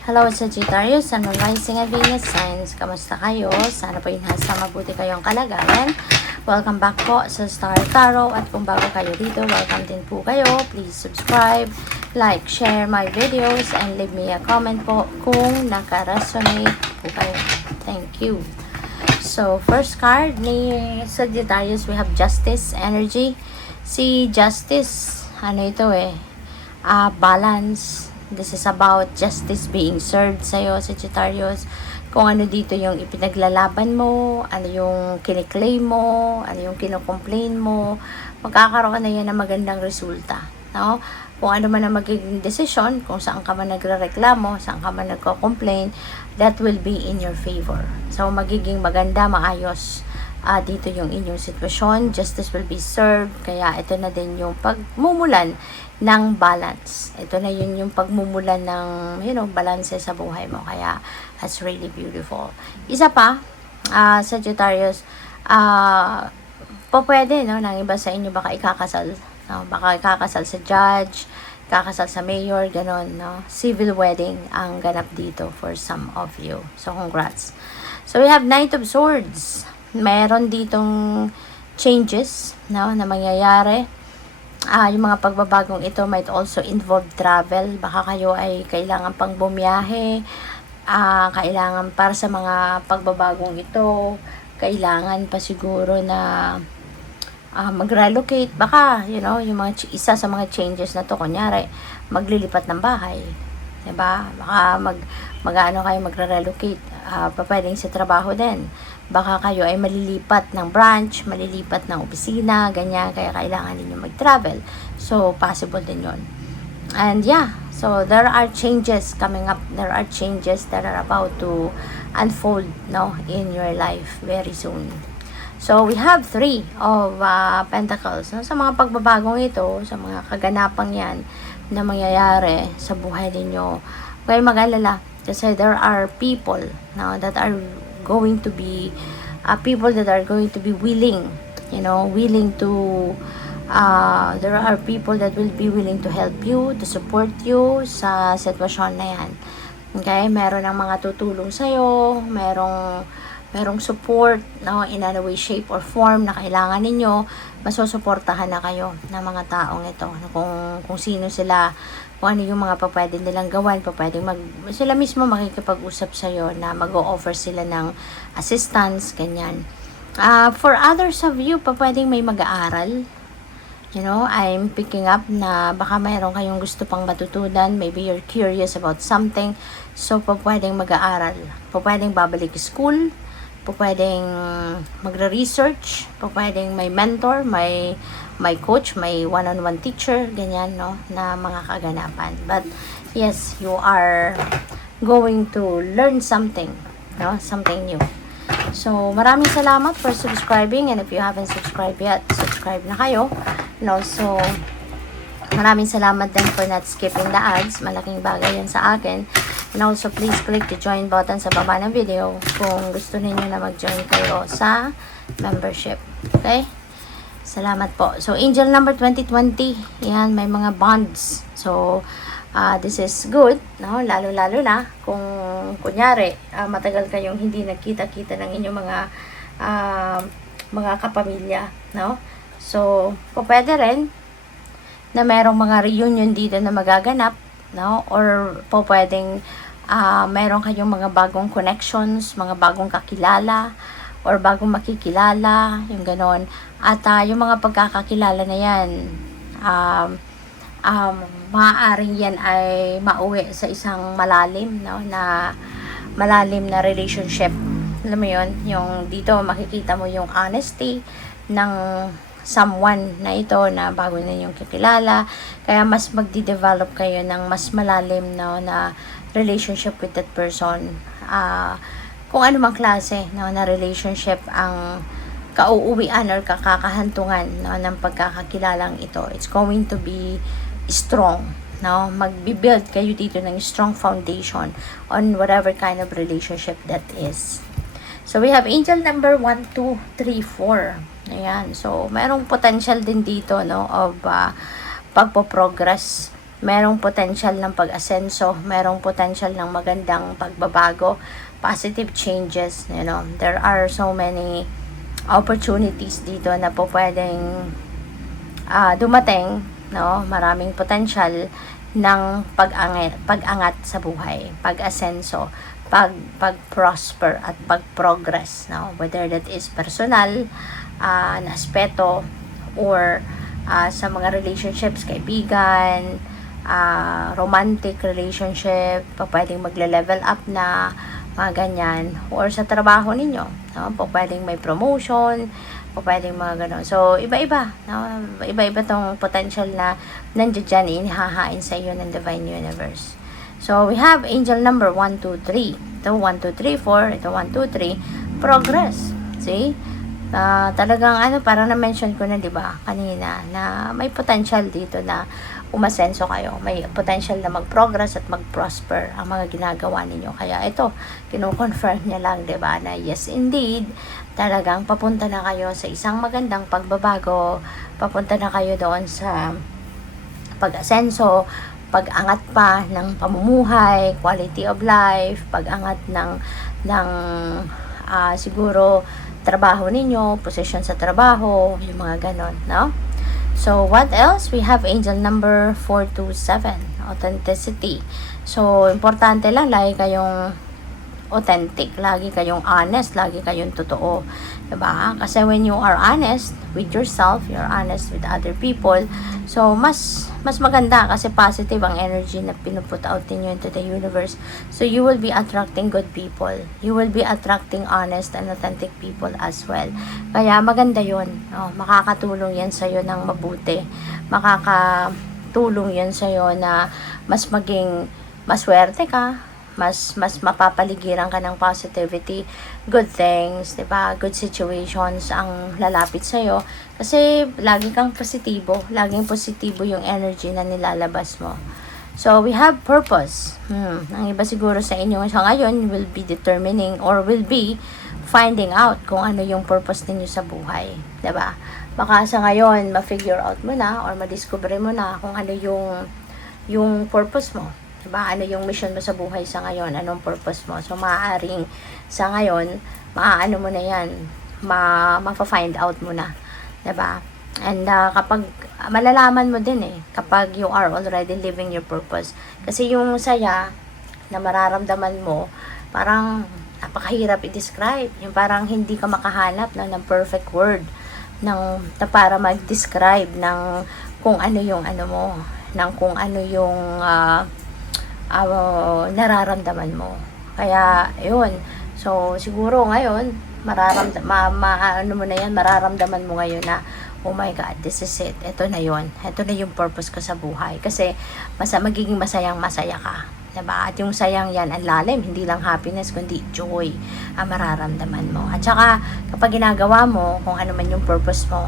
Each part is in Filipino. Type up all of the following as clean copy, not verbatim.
Hello, Sagittarius and Rising at Venus Signs. Kamusta kayo? Sana po nasa mabuti kayong kalagayan. Welcome back po sa Star Tarot. At kung bago kayo dito, welcome din po kayo. Please subscribe, like, share my videos, and leave me a comment po kung naka-resonate po kayo. Thank you. So, first card ni Sagittarius, we have Justice Energy. Si Justice, ano ito balance. This is about justice being served sa'yo, Sagittarius. Kung ano dito yung ipinaglalaban mo, ano yung kiniklaim mo, ano yung kinocomplain mo, magkakaroon ka na yan ng magandang resulta. No? Kung ano man ang magiging desisyon, kung saan ka man nagre-reklamo, saan ka man nagko-complain, that will be in your favor. So, magiging maganda, maayos dito yung inyong sitwasyon. Justice will be served. Kaya ito na din yung pagmumulan ng balance. Ito na yun yung pagmumulan ng, balance sa buhay mo. Kaya, that's really beautiful. Isa pa, Sagittarius, pwede, ng iba sa inyo, baka ikakasal. No? Baka ikakasal sa judge, ikakasal sa mayor, ganon. No? Civil wedding ang ganap dito for some of you. So, congrats. So, we have Knight of Swords. Meron ditong changes, na mangyayari. Yung mga pagbabagong ito might also involve travel. Baka kayo ay kailangan pang bumiyahe, kailangan para sa mga pagbabagong ito, kailangan pa siguro na mag-relocate. Baka, yung mga isa sa mga changes na to, kunyari, maglilipat ng bahay. Diba? Baka kayo magre-relocate. Pwedeng sa trabaho din. Baka kayo ay malilipat ng branch, malilipat ng opisina, ganyan, kaya kailangan ninyo mag-travel. So, possible din yon. And yeah, so there are changes coming up. There are changes that are about to unfold, in your life very soon. So, we have 3 of Pentacles. Sa mga pagbabagong ito, sa mga kaganapang yan na mangyayari sa buhay ninyo, huwag mag-alala. Kasi there are people that are going to be people that are going to be willing to there are people that will be willing to help you, to support you sa sitwasyon na yan. Okay, meron ng mga tutulong sa'yo, merong support, in a way, shape, or form na kailangan ninyo, masusuportahan na kayo ng mga taong ito. Kung sino sila, kung ano yung mga pwede nilang gawan, sila mismo makikipag-usap sa'yo na mag-o-offer sila ng assistance, ganyan. For others of you, pwedeng may mag-aaral. I'm picking up na baka mayroon kayong gusto pang matutunan. Maybe you're curious about something. So, pwedeng mag-aaral. Pwedeng babalik school. Pwedeng magre-research. Pwedeng may mentor, may coach, may one-on-one teacher, ganyan, na mga kaganapan. But, yes, you are going to learn something, something new. So, maraming salamat for subscribing, and if you haven't subscribed yet, subscribe na kayo. So, maraming salamat din for not skipping the ads. Malaking bagay yan sa akin. And also, please click the join button sa baba ng video kung gusto niyo na mag-join kayo sa membership. Okay? Salamat po. So, angel number 2020. Yan, may mga bonds. So, this is good, lalo-lalo na kung kunyari, matagal kayong hindi nagkita-kita ng inyong mga kapamilya, So, pwede rin na merong mga reunion dito na magaganap, or pwedeng meron kayong mga bagong connections, mga bagong kakilala, or bagong makikilala, yung ganon. At yung mga pagkakakilala na yan, maaaring yan ay mauwi sa isang malalim, na relationship. Alam mo yun, yung dito makikita mo yung honesty ng someone na ito na bago na yung kakilala. Kaya mas magdi-develop kayo ng mas malalim na relationship with that person. Kung ano mang klase na relationship ang kauuwian or kakakahantungan ng pagkakakilalang ito, it's going to be strong. Magbi-build kayo dito ng strong foundation on whatever kind of relationship that is. So, we have angel number 1, 2, 3, 4. Ayan. So, merong potential din dito, of pagpo-progress merong potential ng pag-asenso, merong potential ng magandang pagbabago, positive changes, you know. There are so many opportunities dito na po pwedeng dumating, no? Maraming potential ng pag-angat sa buhay, pag-asenso, pag-prosper at pag-progress, no? Whether that is personal na aspeto or sa mga relationships, kaibigan, romantic relationship, pwedeng magle-level up na, mga ganyan, or sa trabaho ninyo, no? Pwedeng may promotion, pwedeng mga gano'n. So, iba-iba, no? Iba-iba tong potential na nandiyan dyan, inihahain sa iyo ng Divine Universe. So, we have angel number 1, 2, 3. Ito, 1, 2, 3, 4. Ito, 1, 2, 3. Progress. See? Talagang parang na-mention ko na, di ba, kanina, na may potential dito na umasenso kayo. May potential na mag-progress at mag-prosper ang mga ginagawa ninyo. Kaya ito, kino-confirm niya lang, di ba, na yes, indeed, talagang papunta na kayo sa isang magandang pagbabago. Papunta na kayo doon sa pag-asenso, pag-angat pa ng pamumuhay, quality of life, pag-angat ng siguro trabaho ninyo, position sa trabaho, yung mga ganon, no? So, what else? We have angel number 427, authenticity. So, importante lang, lagi kayong authentic, lagi kayong honest, lagi kayong totoo, diba? Kasi when you are honest with yourself, you're honest with other people, so mas maganda kasi positive ang energy na pinuput out ninyo into the universe. So you will be attracting good people, you will be attracting honest and authentic people as well. Kaya maganda yun, makakatulong yan sa'yo ng mabuti, makakatulong yan sa'yo na mas maging maswerte ka, mas mapapaligiran ka ng positivity, good things, 'di ba? Good situations ang lalapit sa iyo kasi lagi kang positibo, laging positibo yung energy na nilalabas mo. So we have purpose. Ang iba siguro sa inyo sa ngayon will be determining or will be finding out kung ano yung purpose ninyo sa buhay, 'di ba? Baka sa ngayon ma-figure out mo na or ma-discover mo na kung ano yung purpose mo. Diba? Ano yung mission mo sa buhay sa ngayon? Anong purpose mo? So, maaaring sa ngayon, maaano mo na yan, ma-find out mo na. Diba? And kapag, malalaman mo din kapag you are already living your purpose. Kasi yung saya na mararamdaman mo, parang napakahirap i-describe. Yung parang hindi ka makahanap ng perfect word na para mag-describe ng kung ano yung mo, ng kung ano yung nararamdaman mo. Kaya, yun. So, siguro ngayon, mararamdaman mo ngayon na, oh my God, this is it. Ito na yun. Ito na yung purpose ko sa buhay. Kasi, magiging masaya ka. Diba? At yung sayang yan, ang lalim. Hindi lang happiness, kundi joy ang mararamdaman mo. At saka, kapag ginagawa mo, kung ano man yung purpose mo,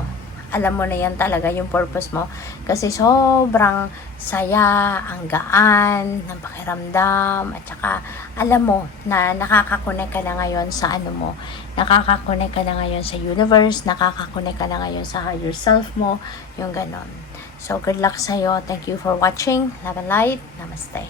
alam mo na yan talaga yung purpose mo kasi sobrang saya, ang gaan ng pakiramdam at saka alam mo na nakakakonek ka na ngayon sa nakakakonek ka na ngayon sa universe, nakakakonek ka na ngayon sa higher self mo, yung ganon. So good luck sa'yo, thank you for watching, love and light, namaste.